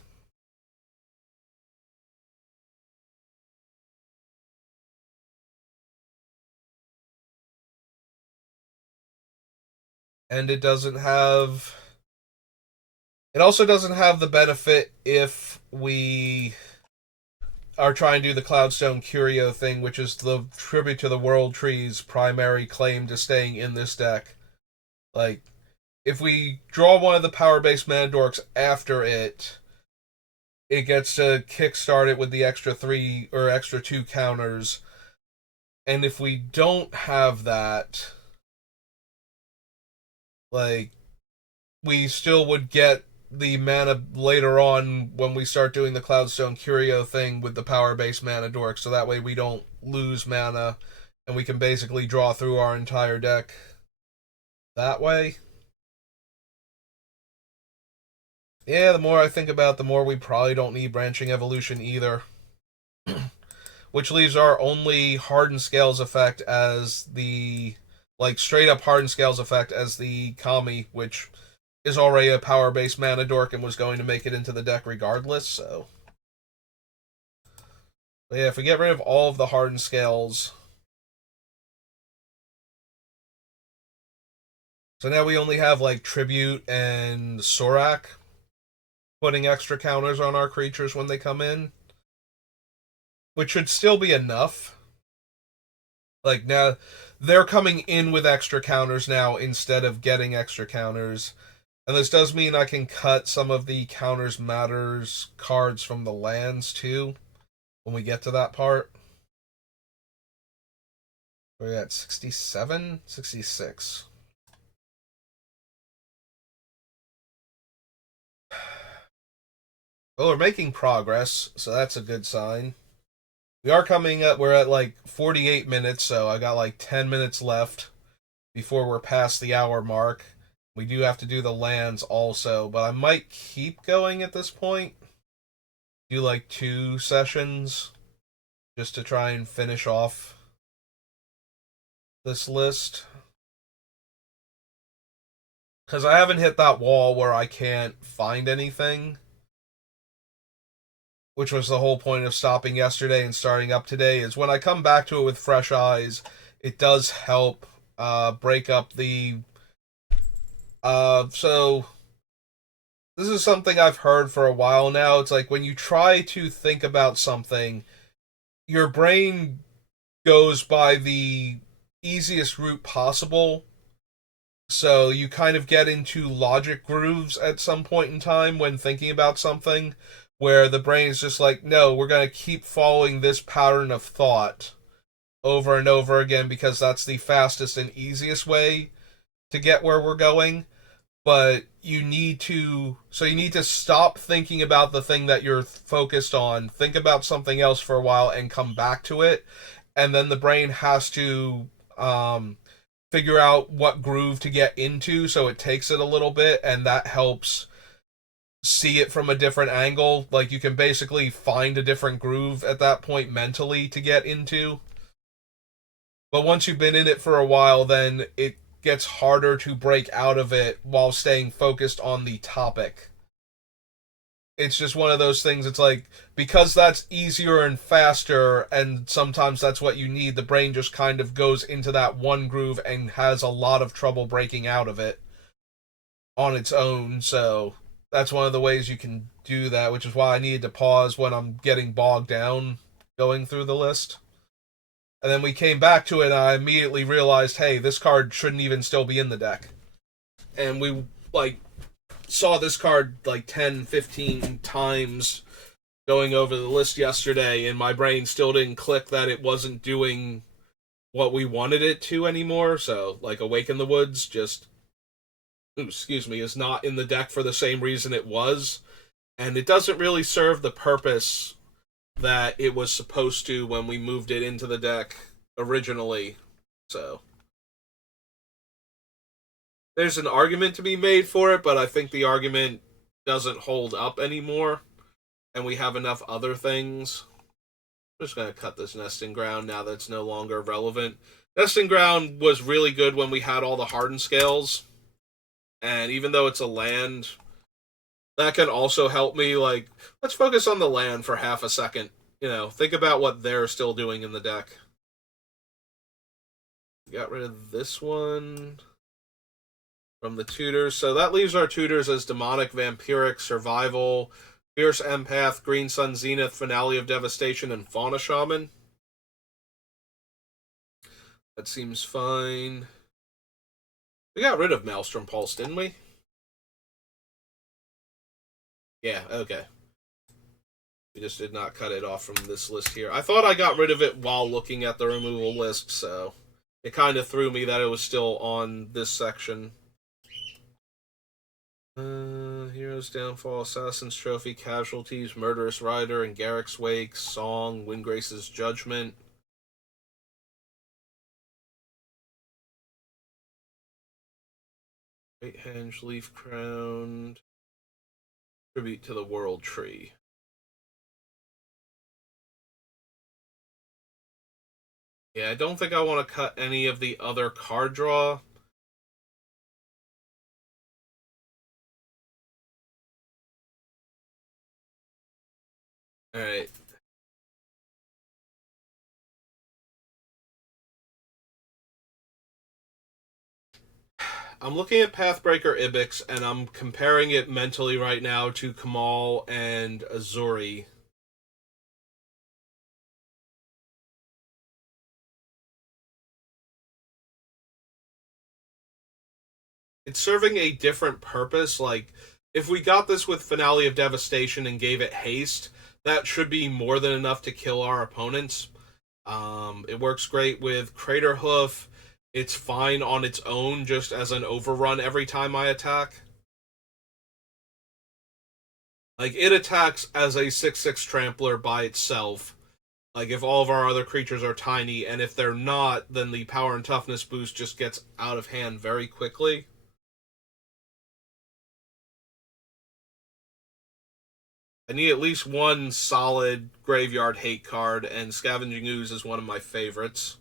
And it doesn't have. It also doesn't have the benefit if we are trying to do the Cloudstone Curio thing, which is the Tribute to the World Tree's primary claim to staying in this deck. Like, if we draw one of the power-based mana dorks after it, it gets to kickstart it with the extra 3 or extra 2 counters. And if we don't have that, like, we still would get the mana later on when we start doing the Cloudstone Curio thing with the power-based mana dork, so that way we don't lose mana and we can basically draw through our entire deck that way. Yeah, the more I think about it, the more we probably don't need Branching Evolution either. Which leaves our only Hardened Scales effect as the, like, straight up Hardened Scales effect as the Kami, which is already a power-based mana dork and was going to make it into the deck regardless, so. But yeah, if we get rid of all of the Hardened Scales. So now we only have, like, Tribute and Sorak putting extra counters on our creatures when they come in, which should still be enough. Like, now, they're coming in with extra counters now instead of getting extra counters. And this does mean I can cut some of the counters matters cards from the lands, too, when we get to that part. We're at 67? 66. Well, we're making progress, so that's a good sign. We are coming up, we're at like 48 minutes, so I got like 10 minutes left before we're past the hour mark. We do have to do the lands also, but I might keep going at this point. Do like 2 sessions just to try and finish off this list. Because I haven't hit that wall where I can't find anything, which was the whole point of stopping yesterday and starting up today, is when I come back to it with fresh eyes, it does help break up the... So, this is something I've heard for a while now. It's like when you try to think about something, your brain goes by the easiest route possible. So you kind of get into logic grooves at some point in time when thinking about something, where the brain is just like, no, we're going to keep following this pattern of thought over and over again because that's the fastest and easiest way to get where we're going. But you need to stop thinking about the thing that you're focused on, think about something else for a while and come back to it, and then the brain has to figure out what groove to get into, so it takes it a little bit, and that helps see it from a different angle. Like you can basically find a different groove at that point mentally to get into. But once you've been in it for a while, then it gets harder to break out of it while staying focused on the topic. It's just one of those things. It's like, because that's easier and faster, and sometimes that's what you need, the brain just kind of goes into that one groove and has a lot of trouble breaking out of it on its own. So that's one of the ways you can do that, which is why I needed to pause when I'm getting bogged down going through the list. And then we came back to it, and I immediately realized, hey, this card shouldn't even still be in the deck. And we, like, saw this card like 10, 15 times going over the list yesterday, and my brain still didn't click that it wasn't doing what we wanted it to anymore. So, like, Awaken the Woods just, excuse me, is not in the deck for the same reason it was. And it doesn't really serve the purpose that it was supposed to when we moved it into the deck originally. So there's an argument to be made for it, but I think the argument doesn't hold up anymore, and we have enough other things. I'm just going to cut this Nesting Ground now that it's no longer relevant. Nesting Ground was really good when we had all the hardened scales, and even though it's a land, that can also help me. Like, let's focus on the land for half a second. You know, think about what they're still doing in the deck. Got rid of this one from the tutors. So that leaves our tutors as Demonic, Vampiric, Survival, Fierce Empath, Green Sun Zenith, Finale of Devastation, and Fauna Shaman. That seems fine. We got rid of Maelstrom Pulse, didn't we? Yeah, okay. We just did not cut it off from this list here. I thought I got rid of it while looking at the removal list, so it kind of threw me that it was still on this section. Hero's Downfall, Assassin's Trophy, Casualties, Murderous Rider, and Garrick's Wake, Song, Windgrace's Judgment. Great Henge, Leaf Crowned, Tribute to the World Tree. Yeah, I don't think I want to cut any of the other card draw. Alright. I'm looking at Pathbreaker Ibex, and I'm comparing it mentally right now to Kamal and Azuri. It's serving a different purpose. Like, if we got this with Finale of Devastation and gave it haste, that should be more than enough to kill our opponents. It works great with Crater Hoof. It's fine on its own, just as an overrun every time I attack. Like, it attacks as a 6/6 trampler by itself. Like, if all of our other creatures are tiny, and if they're not, then the power and toughness boost just gets out of hand very quickly. I need at least one solid graveyard hate card, and Scavenging Ooze is one of my favorites.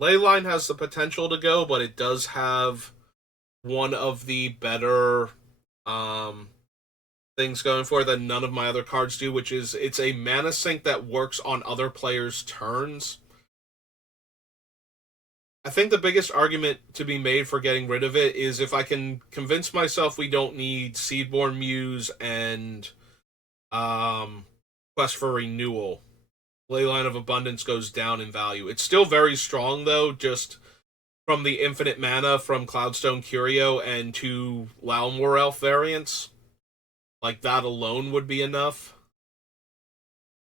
Leyline has the potential to go, but it does have one of the better things going for it that none of my other cards do, which is it's a mana sink that works on other players' turns. I think the biggest argument to be made for getting rid of it is if I can convince myself we don't need Seedborn Muse and Quest for Renewal, Leyline of Abundance goes down in value. It's still very strong, though, just from the infinite mana from Cloudstone Curio and two Laumwar Elf variants. Like, that alone would be enough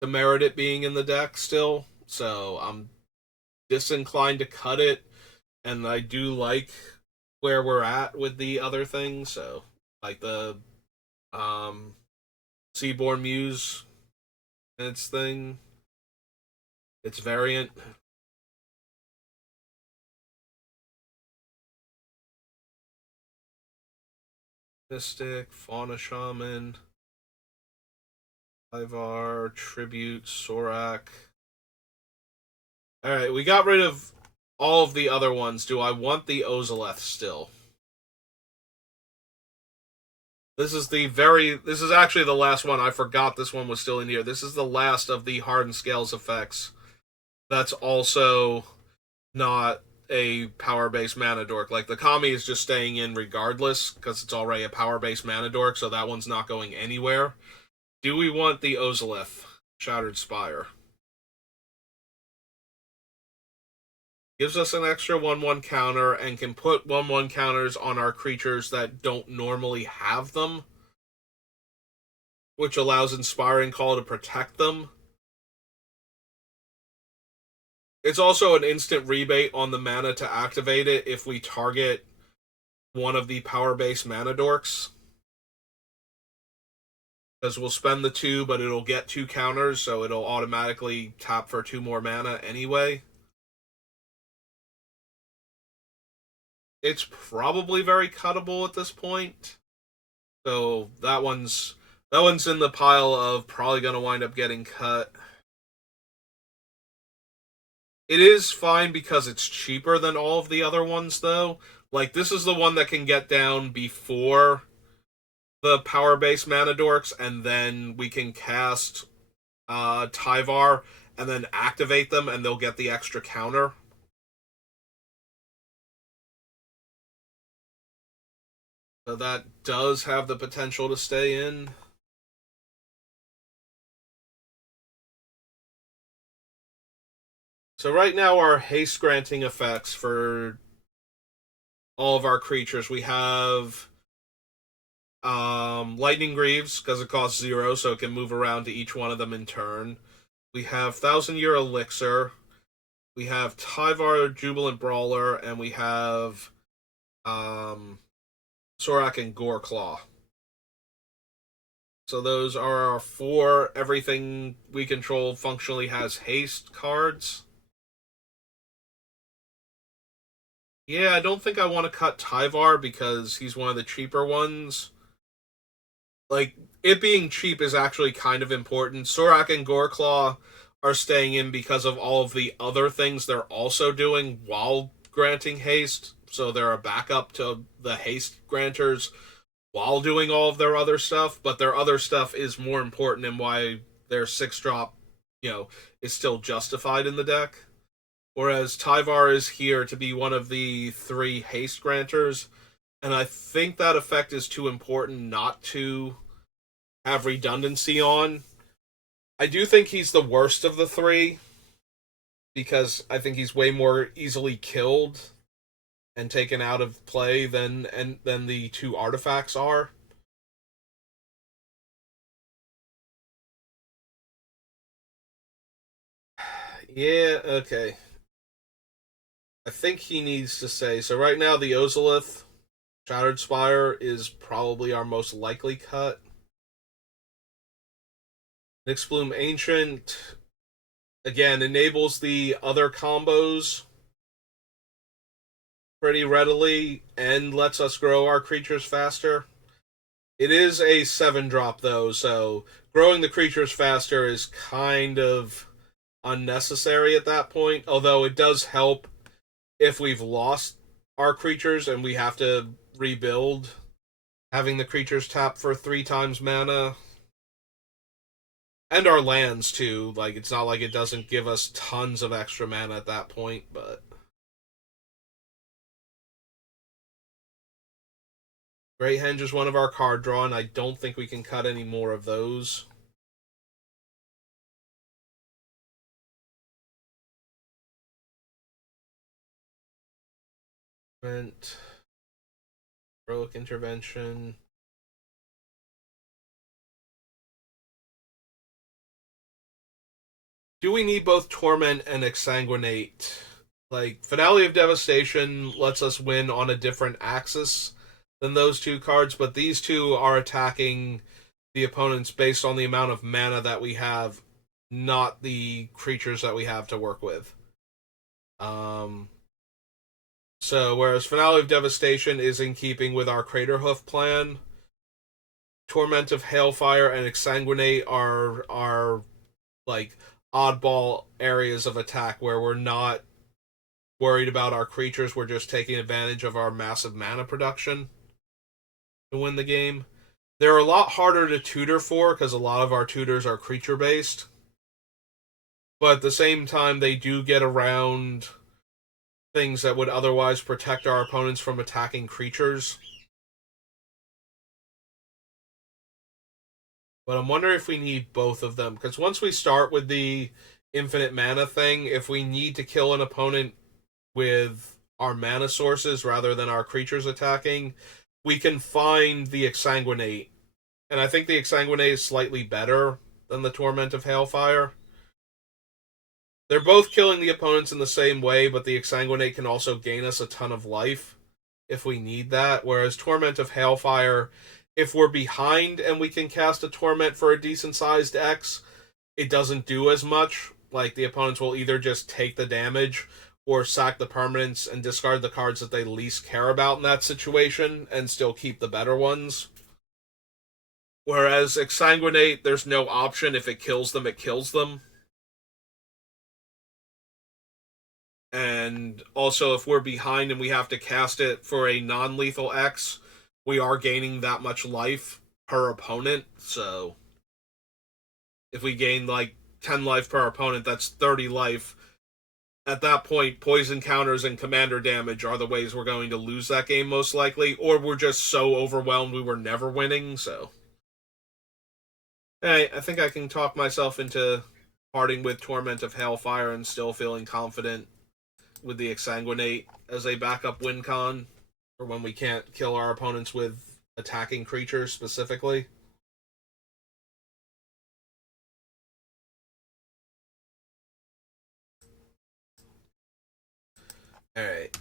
to merit it being in the deck still. So I'm disinclined to cut it, and I do like where we're at with the other things. So, like the Seaborn Muse and its thing, its variant. Mystic, Fauna Shaman, Tyvar, Tribute, Sorak. Alright, we got rid of all of the other ones. Do I want the Ozoleth still? This is actually the last one. I forgot this one was still in here. This is the last of the Hardened Scales effects. That's also not a power-based mana dork. Like, the Kami is just staying in regardless, because it's already a power-based mana dork, so that one's not going anywhere. Do we want the Ozolith Shattered Spire? Gives us an extra 1/1 counter and can put 1/1 counters on our creatures that don't normally have them, which allows Inspiring Call to protect them. It's also an instant rebate on the mana to activate it if we target one of the power-based mana dorks. Because we'll spend the 2, but it'll get 2 counters, so it'll automatically tap for 2 more mana anyway. It's probably very cuttable at this point. So that one's in the pile of probably going to wind up getting cut. It is fine because it's cheaper than all of the other ones, though. Like, this is the one that can get down before the power-based mana dorks, and then we can cast Tyvar and then activate them, and they'll get the extra counter. So that does have the potential to stay in. So right now our haste granting effects for all of our creatures, we have Lightning Greaves, because it costs 0, so it can move around to each one of them in turn. We have 1,000-Year Elixir. We have Tyvar, Jubilant Brawler, and we have Sorak and Goreclaw. So those are our 4. Everything we control functionally has haste cards. Yeah, I don't think I want to cut Tyvar because he's one of the cheaper ones. Like, it being cheap is actually kind of important. Sorak and Goreclaw are staying in because of all of the other things they're also doing while granting haste. So they're a backup to the haste granters while doing all of their other stuff. But their other stuff is more important and why their 6-drop, is still justified in the deck. Whereas Tyvar is here to be one of the 3 haste granters, and I think that effect is too important not to have redundancy on. I do think he's the worst of the 3, because I think he's way more easily killed and taken out of play than the 2 artifacts are. Yeah, okay. I think he needs to say, so right now the Ozolith Shattered Spire is probably our most likely cut. Nyxbloom Ancient, again, enables the other combos pretty readily and lets us grow our creatures faster. It is a 7-drop, though, so growing the creatures faster is kind of unnecessary at that point, although it does help if we've lost our creatures and we have to rebuild. Having the creatures tap for 3 times mana. And our lands, too. Like, it's not like it doesn't give us tons of extra mana at that point, but... Great Henge is one of our card draw, and I don't think we can cut any more of those. Heroic Intervention. Do we need both Torment and Exsanguinate? Like, Finale of Devastation lets us win on a different axis than those 2 cards, but these 2 are attacking the opponents based on the amount of mana that we have, not the creatures that we have to work with. So, whereas Finale of Devastation is in keeping with our Craterhoof plan, Torment of Hailfire and Exsanguinate are like oddball areas of attack where we're not worried about our creatures, we're just taking advantage of our massive mana production to win the game. They're a lot harder to tutor for because a lot of our tutors are creature based. But at the same time, they do get around things that would otherwise protect our opponents from attacking creatures. But I'm wondering if we need both of them. Because once we start with the infinite mana thing, if we need to kill an opponent with our mana sources rather than our creatures attacking, we can find the Exsanguinate. And I think the Exsanguinate is slightly better than the Torment of Hailfire. They're both killing the opponents in the same way, but the Exsanguinate can also gain us a ton of life if we need that. Whereas Torment of Hailfire, if we're behind and we can cast a Torment for a decent sized X, it doesn't do as much. Like, the opponents will either just take the damage or sack the permanents and discard the cards that they least care about in that situation and still keep the better ones. Whereas Exsanguinate, there's no option. If it kills them, it kills them. And also, if we're behind and we have to cast it for a non-lethal X, we are gaining that much life per opponent. So if we gain like 10 life per opponent, that's 30 life. At that point, poison counters and commander damage are the ways we're going to lose that game most likely, or we're just so overwhelmed we were never winning. So hey, I think I can talk myself into parting with Torment of Hailfire and still feeling confident with the Exsanguinate as a backup win con for when we can't kill our opponents with attacking creatures specifically. Alright.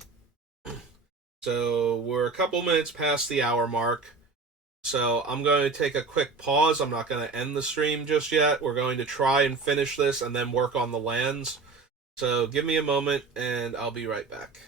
So we're a couple minutes past the hour mark. So I'm going to take a quick pause. I'm not going to end the stream just yet. We're going to try and finish this and then work on the lands. So give me a moment and I'll be right back.